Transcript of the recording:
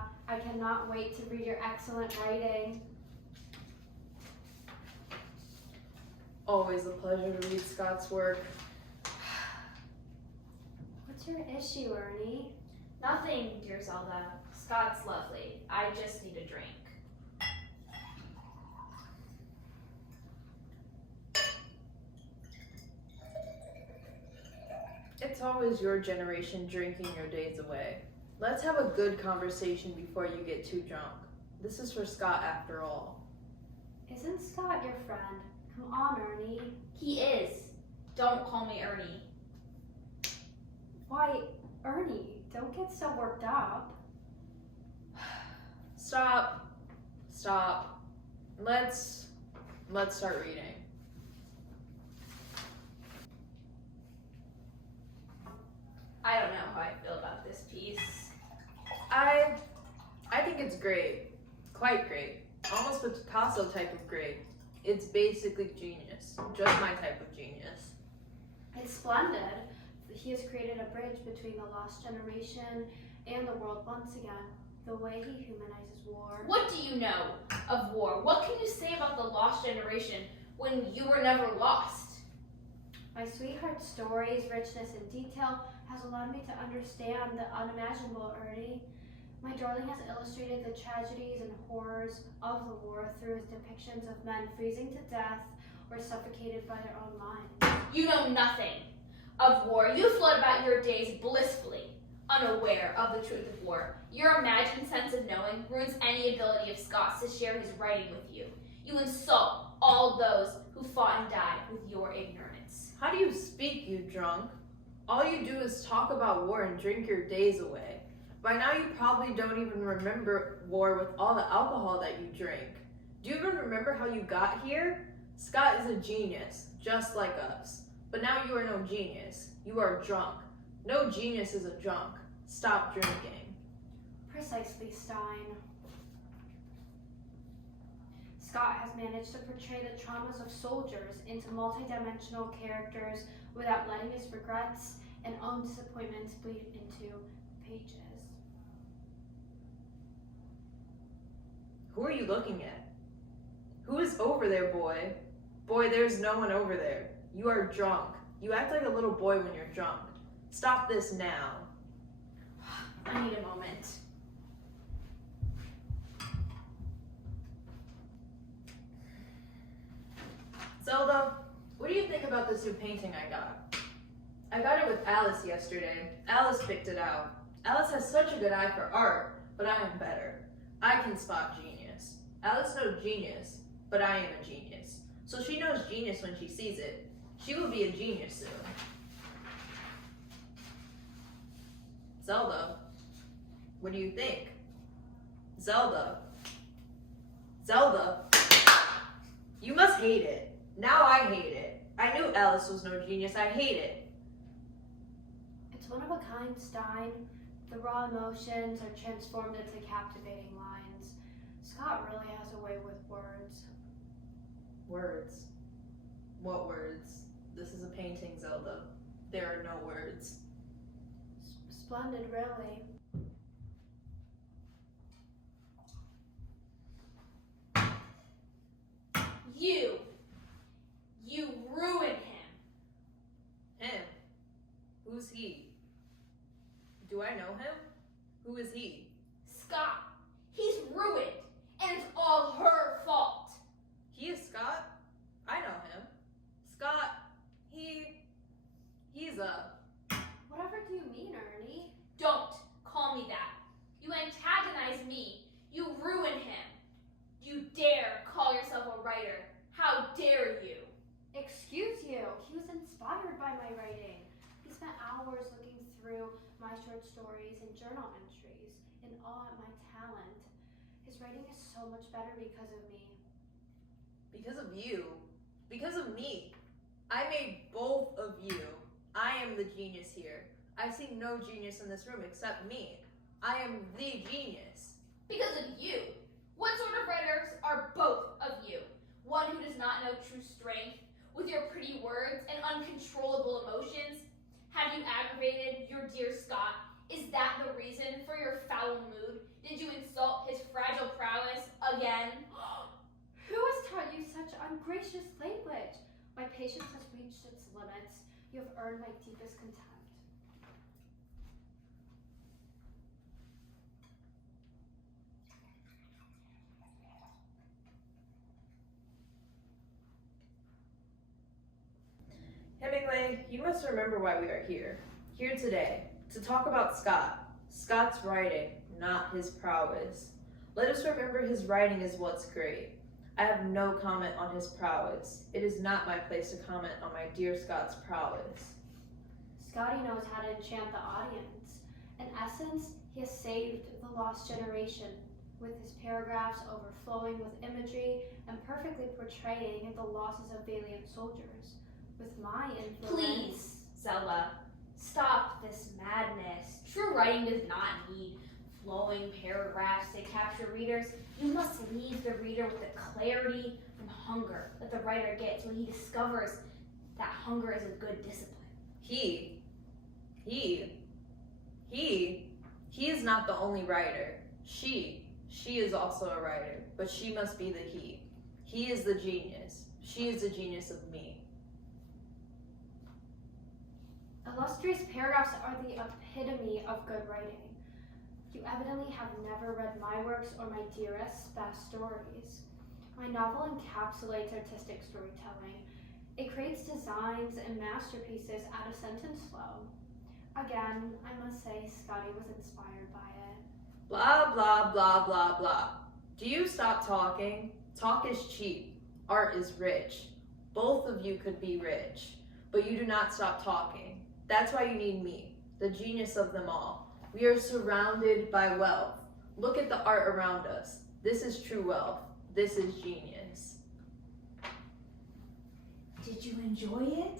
Scott. I cannot wait to read your excellent writing. Always a pleasure to read Scott's work. What's your issue, Ernie? Nothing, dear Zelda. Scott's lovely. I just need a drink. It's always your generation drinking your days away. Let's have a good conversation before you get too drunk. This is for Scott after all. Isn't Scott your friend? Come on, Ernie. He is. Don't call me Ernie. Why, Ernie, don't get so worked up. Stop. Let's start reading. I don't know how I feel about this piece. I think it's great. Quite great. Almost a Picasso type of great. It's basically genius. Just my type of genius. It's splendid. He has created a bridge between the lost generation and the world once again. The way he humanizes war. What do you know of war? What can you say about the lost generation when you were never lost? My sweetheart's stories, richness, and detail has allowed me to understand the unimaginable, Ernie. My darling has illustrated the tragedies and horrors of the war through his depictions of men freezing to death or suffocated by their own minds. You know nothing of war. You float about your days blissfully, unaware of the truth of war. Your imagined sense of knowing ruins any ability of Scott's to share his writing with you. You insult all those who fought and died with your ignorance. How do you speak, you drunk? All you do is talk about war and drink your days away. By now you probably don't even remember war with all the alcohol that you drink. Do you even remember how you got here? Scott is a genius, just like us. But now you are no genius. You are drunk. No genius is a drunk. Stop drinking. Precisely, Stein. Scott has managed to portray the traumas of soldiers into multidimensional characters without letting his regrets and own disappointments bleed into pages. Who are you looking at? Who is over there, boy? Boy, there's no one over there. You are drunk. You act like a little boy when you're drunk. Stop this now. I need a moment. Zelda, what do you think about this new painting I got? I got it with Alice yesterday. Alice picked it out. Alice has such a good eye for art, but I am better. I can spot genius. Alice knows genius, but I am a genius. So she knows genius when she sees it. She will be a genius soon. Zelda, what do you think? Zelda. You must hate it. Now I hate it. I knew Alice was no genius. I hate it. It's one of a kind, Stein. The raw emotions are transformed into captivating lines. Scott really has a way with words. Words? What words? This is a painting, Zelda. There are no words. Splendid, really. You ruined him. Him? Who's he? Do I know him? Who is he? Scott, he's ruined, and it's all her fault. He is Scott? I know him. Scott, he's a... Whatever do you mean, Ernie? Don't call me that. You antagonize me. You ruin him. You dare call yourself a writer. How dare you? Excuse you. He was inspired by my writing. He spent hours looking through my short stories and journal entries in awe at my talent. His writing is so much better because of me. Because of you. Because of me. I made both of you. I am the genius here. I see no genius in this room except me. I am the genius. Because of you. What sort of writers are both of you? One who does not know true strength, with your pretty words and uncontrollable emotions? Have you aggravated your dear Scott? Is that the reason for your foul mood? Did you You have earned my deepest contempt. Hemingway, you must remember why we are here. Here today, to talk about Scott. Scott's writing, not his prowess. Let us remember his writing is what's great. I have no comment on his prowess. It is not my place to comment on my dear Scott's prowess. Scotty knows how to enchant the audience. In essence, he has saved the lost generation with his paragraphs overflowing with imagery and perfectly portraying the losses of valiant soldiers. With my influence... Please, Zelda, stop this madness. True writing does not need flowing paragraphs to capture readers. You must leave the reader with the clarity from hunger that the writer gets when he discovers that hunger is a good discipline. He is not the only writer. She is also a writer, but she must be the he. He is the genius. She is the genius of me. Illustrious paragraphs are the epitome of good writing. You evidently have never read my works or my dearest's best stories. My novel encapsulates artistic storytelling. It creates designs and masterpieces at a sentence flow. Again, I must say Scotty was inspired by it. Blah, blah, blah, blah, blah. Do you stop talking? Talk is cheap. Art is rich. Both of you could be rich, but you do not stop talking. That's why you need me, the genius of them all. We are surrounded by wealth. Look at the art around us. This is true wealth. This is genius. Did you enjoy it?